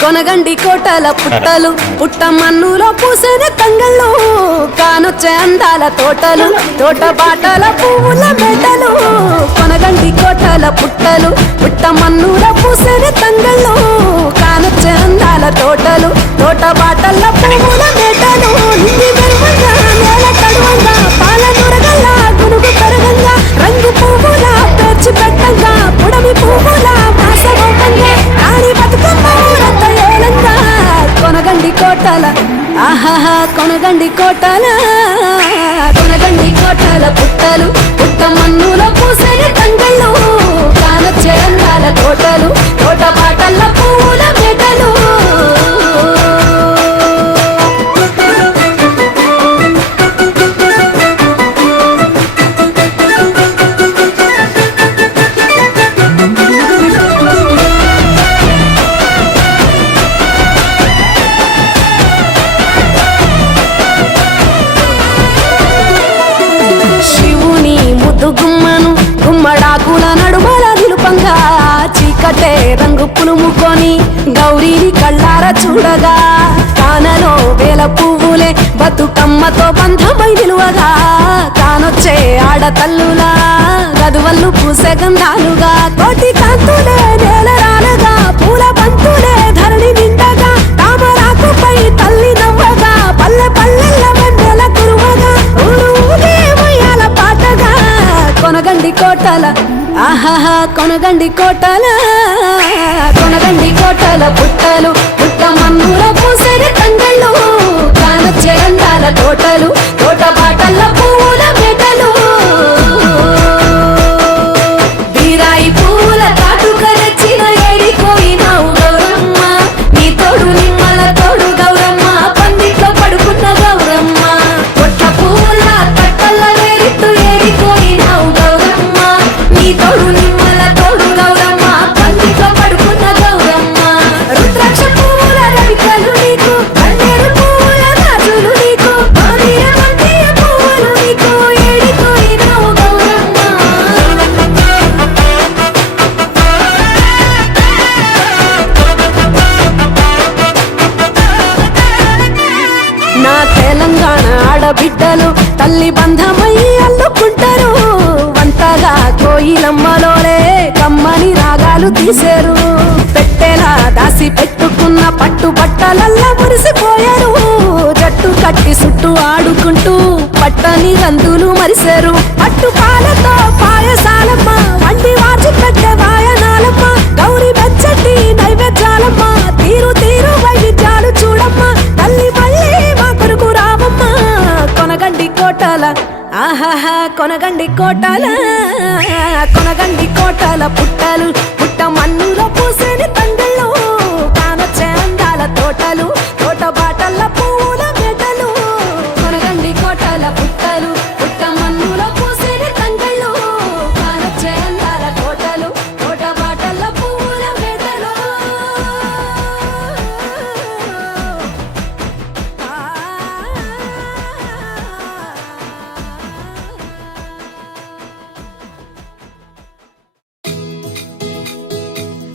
కొనగండి కోటల పుట్టలు పుట్ట మన్నులో పూసిన తంగళ్ళు కానొచ్చే అందాల తోటలు తోట బాటల పువ్వుల మెడలు కొనగండి కోటల పుట్టలు పుట్ట మన్నులో పూసిన తంగళ్ళు కానొచ్చే అందాల తోటలు తోట బాటల పువ్వుల మెడలు నిండి మెరువంగా నేల తడువంగా పాల నురగల్లా గునుగు పెరగంగా రంగు పువ్వుల పేర్చి పెట్టంగా పుడమి పువ్వుల మాసవంగా రాణి బతుకమ్మ కొనగండి కోటల ఆహాహా కొనగండి కోటల కొనగండి కోటల పుట్టలు పుట్ట మన్నులో పూసిన తంగళ్ళు కానొచ్చే అందాల తోటలు తోట బాటల పూల మెడలు గుమ్మడాకుల నడుమల నిలుపంగా చీకటే రంగు పులుముకొని గౌరీని కళ్ళార చూడగా కానలో వేల పువ్వులే బతుకమ్మతో బంధమై నిలువగా కానొచ్చే ఆడతల్లులా గదువల్లు పూసే గంధాలుగా కోటి కాంతులే నేల రాలగా పూల బంతులే ధరణి నిండగా తామరాకుపై తల్లి నవ్వగా పల్లె పల్లెల్ల వెన్నెల కురువగా ఉయ్యాల పాటగా కొనగండి కోటల ఆహాహా కొనగండి కోటల కొనగండి కోటల పుట్టలు పుట్ట మన్నుల పూసిన తంగళ్ళు కానొచ్చే అందాల తోటలు తోట బాటల పూల మెడలు బీరాయి పూల తాటుక నచ్చిన ఏడిపోయినావు గౌరమ్మ నీ తోడు నిమ్మల తోడు గౌరమ్మ పందిట్లో పడుకున్న గౌరమ్మ పొట్ల పూల కట్టల వేరిట్టు ఏడిపోయినావు గౌరమ్మ నీ తోడు నిమ్మల తోడు గౌరమ్మ పందిట్లో పడుకున్న గౌరమ్మ రుద్రాక్ష పూల రవికలు నీకు కన్నేరు పూల గాజులు నీకు మందియ పువ్వులు నీకు ఏడిపోయినావు గౌరమ్మ నా తెలంగాణ ఆడబిడ్డలు తల్లి బంధమై అల్లుకుంటారు వంటగా కోయిలమ్మలోనే కమ్మని రాగాలు తీశారు పెట్టేలా దాసి పెట్టుకున్న పట్టు బట్టలల్లా మురిసిపోయారు జట్టు కట్టి చుట్టూ ఆడుకుంటూ పట్టని రందులు మరిశారు పట్టు పాలతో పాయసాలమ్మ వండి వాచి పెట్టే వాయనాలమ్మ గౌరీ బెచ్చటి నైవేద్యాలమ్మ తీరు తీరు వైవిధ్యాలు చూడమ్మ తల్లి మళ్ళీ మా కొరకు రావమ్మ కొనగండి కోటల ఆహాహా కొనగండి కోటల కొనగండి కోటల పుట్టలు పుట్ట మన్నులో పూసిన తంగళ్ళు కానొచ్చే అందాల తోటలు తోట బాటల పూల మెడలు కొనగండి కోటల పుట్టలు పుట్ట మన్నులో పూసిన తంగళ్ళు కానొచ్చే అందాల తోటలు తోట బాటల పూల మెడలు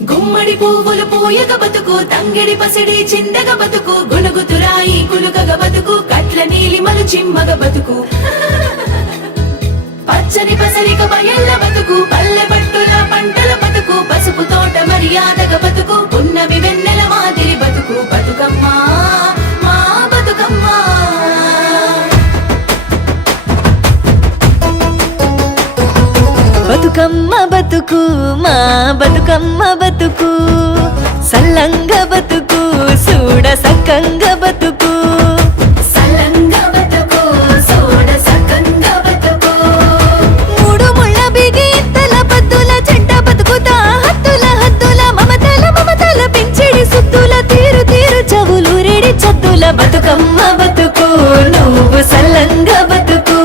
గుమ్మడి పువ్వులు పూయగ బతుకు తంగిడి పసిడి చిందగ బతుకు గునుగుతురాయి కులుకగ బతుకు కట్ల నీలిమలు చిమ్మగ బతుకు పచ్చని పసరిక బయళ్ళ బతుకు పల్లె పట్టుల పంటల బతుకు పసుపు తోట మర్యాదగ బతుకు పున్నమి వెన్నెల మాదిరి బతుకు బతుకమ్మ మా బతుకమ్మ బతుకమ్మ బతుకు మా బతుకమ్మ బతుకు సల్లంగ బతుకు సూడ సక్కంగ బతుకు సల్లంగ బతుకు సోడ సకంగ బతుకు మూడు ముళ్ళ బిగి ఇత్తల బద్దుల చెంట బతుకుతా హద్దుల హద్దుల మమతల పెంచిడి సుద్దుల తీరు తీరు చెవులు రెడి చద్దుల బతుకమ్మ బతుకు నువ్వు సల్లంగ బతుకు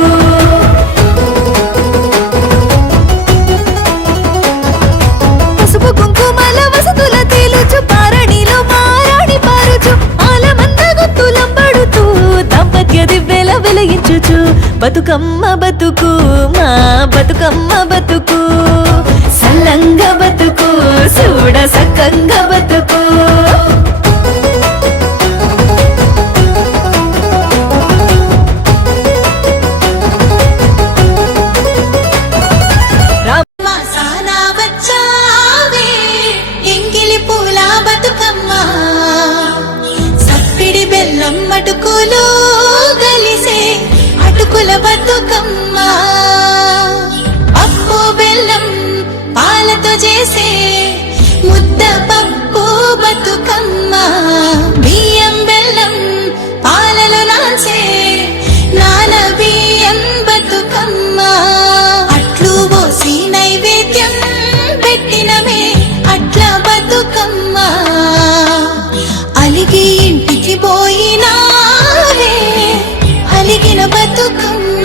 పసుపు కుంకుమల వసతుల తేలుచు పారణిలో మారాడి పారుచు ఆలమంద గుత్తులంబడుతూ వెలిగించుచు బతుకమ్మ బతుకు మా బతుకమ్మ బతుకు సల్లంగ బతుకు చూడ సక్కంగ బతుకు వాసాన వచ్చావే ఎంగిలి పూల బతుకమ్మ సప్పిడి బెల్లం అటుకులు గలిసే అటుకుల బతుకమ్మ పప్పు బెల్లం పాలతో చేసే ముద్ద పప్పు బతుకమ్మ బియ్యం బెల్లం పాలలో నాసే నాన బియ్యం బతుకమ్మ అట్లు పోసి నైవేద్యం పెట్టినమే అట్ల బతుకమ్మ అలిగి ఇంటికి పోయినావే అలిగిన బతుకమ్మ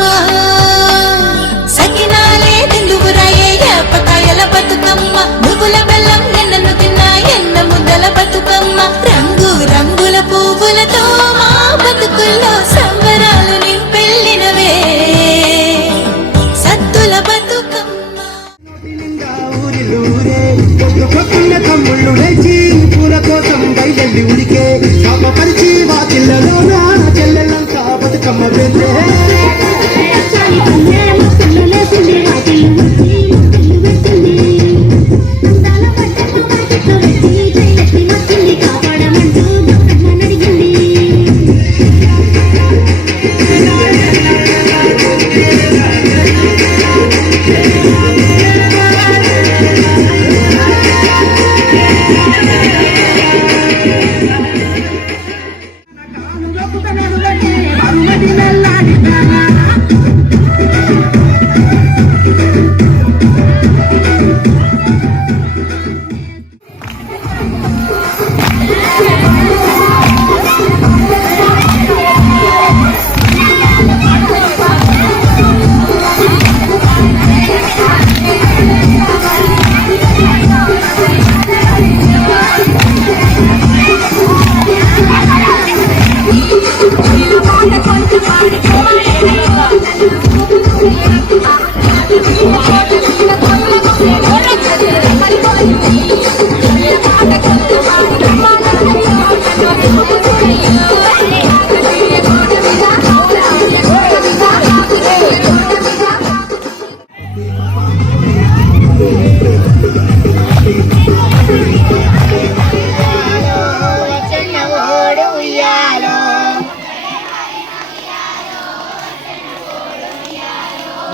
సకినాలే తిందువురాయే యాపకాయల బతుకమ్మ నువ్వుల బెల్లం ఎన్నను తిన్నా ఎన్న ముద్దల బతుకమ్మ రంగు రంగుల పువ్వులతో మా బతుకుల్లో సంబరాలు నింపెళ్ళినవే సత్తుల బతుకమ్మ కొట్టుకొట్టున్న తమ్ముళ్ళు లేచి పూల కోసం బయలుదేరి ఉడికే పరిచి మా పిల్లలోన చెల్లెలంతా బతుకమ్మ వెళ్ళే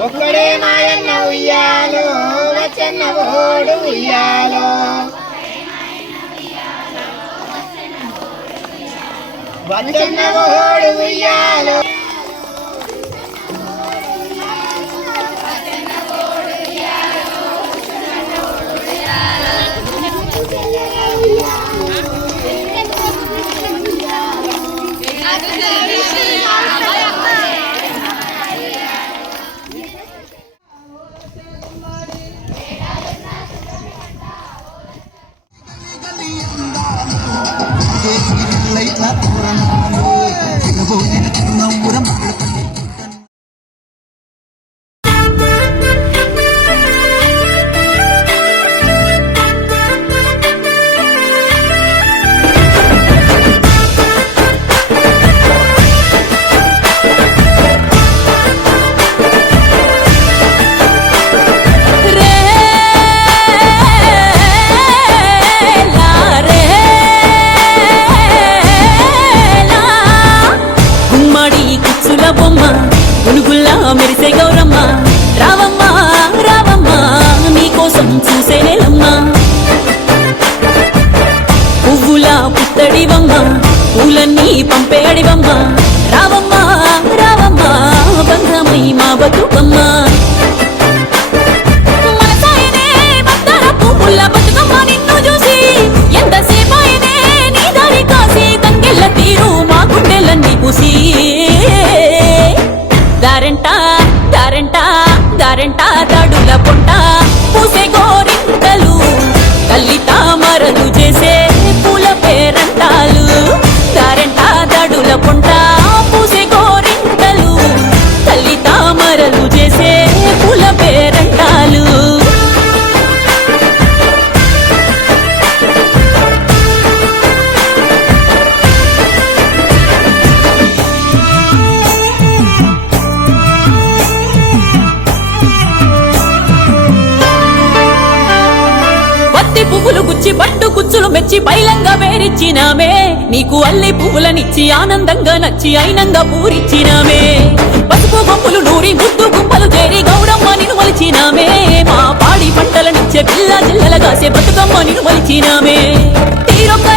ఒక్కడే మాయన్న ఉయ్యాలో వచ్చన్న ఓడు ఉయ్యాలో వచ్చన్న ఓడు ఉయ్యాలో మెరిసే గౌరమ్మ రావమ్మ రావమ్మ నీకోసం చూసేనేలమ్మ పువ్వుల పుత్తడివమ్మ పూలన్నీ పంపే అడివమ్మ రావమ్మ రావమ్మ బంధమై మా బతుకమ్మ మనసాయనే మందార పువ్వుల బతుకమ్మ నిన్ను చూసి ఎంతసేపాయనే నీ దారి కాసి తంగెళ్ళ తీరు మా గుండెలన్నీ పూసి దారంట దారంట దారంట దాడుల పొంట పూసే గోరింటలు తల్లి తామరలు చేసే పూల పేరంటాలు దారంట దాడుల పొంట పూసే గోరింటలు బంతి పువ్వులు గుచ్చి పట్టు కుచ్చులు మెచ్చి బైలంగా వేరిచ్చినామే నీకు అల్లి పువ్వులనిచ్చి ఆనందంగా నచ్చి అయినంగా పూరిచ్చినామే పసుపు గొంపులు నూరి ముద్దు గుంపలు చేరి గౌరమ్మ నిన్ను మలిచినామే మా పాడి పంటలనిచ్చే పిల్ల జిల్లల కాసే బతుకమ్మ నిన్ను మలిచినామే తీరొక్క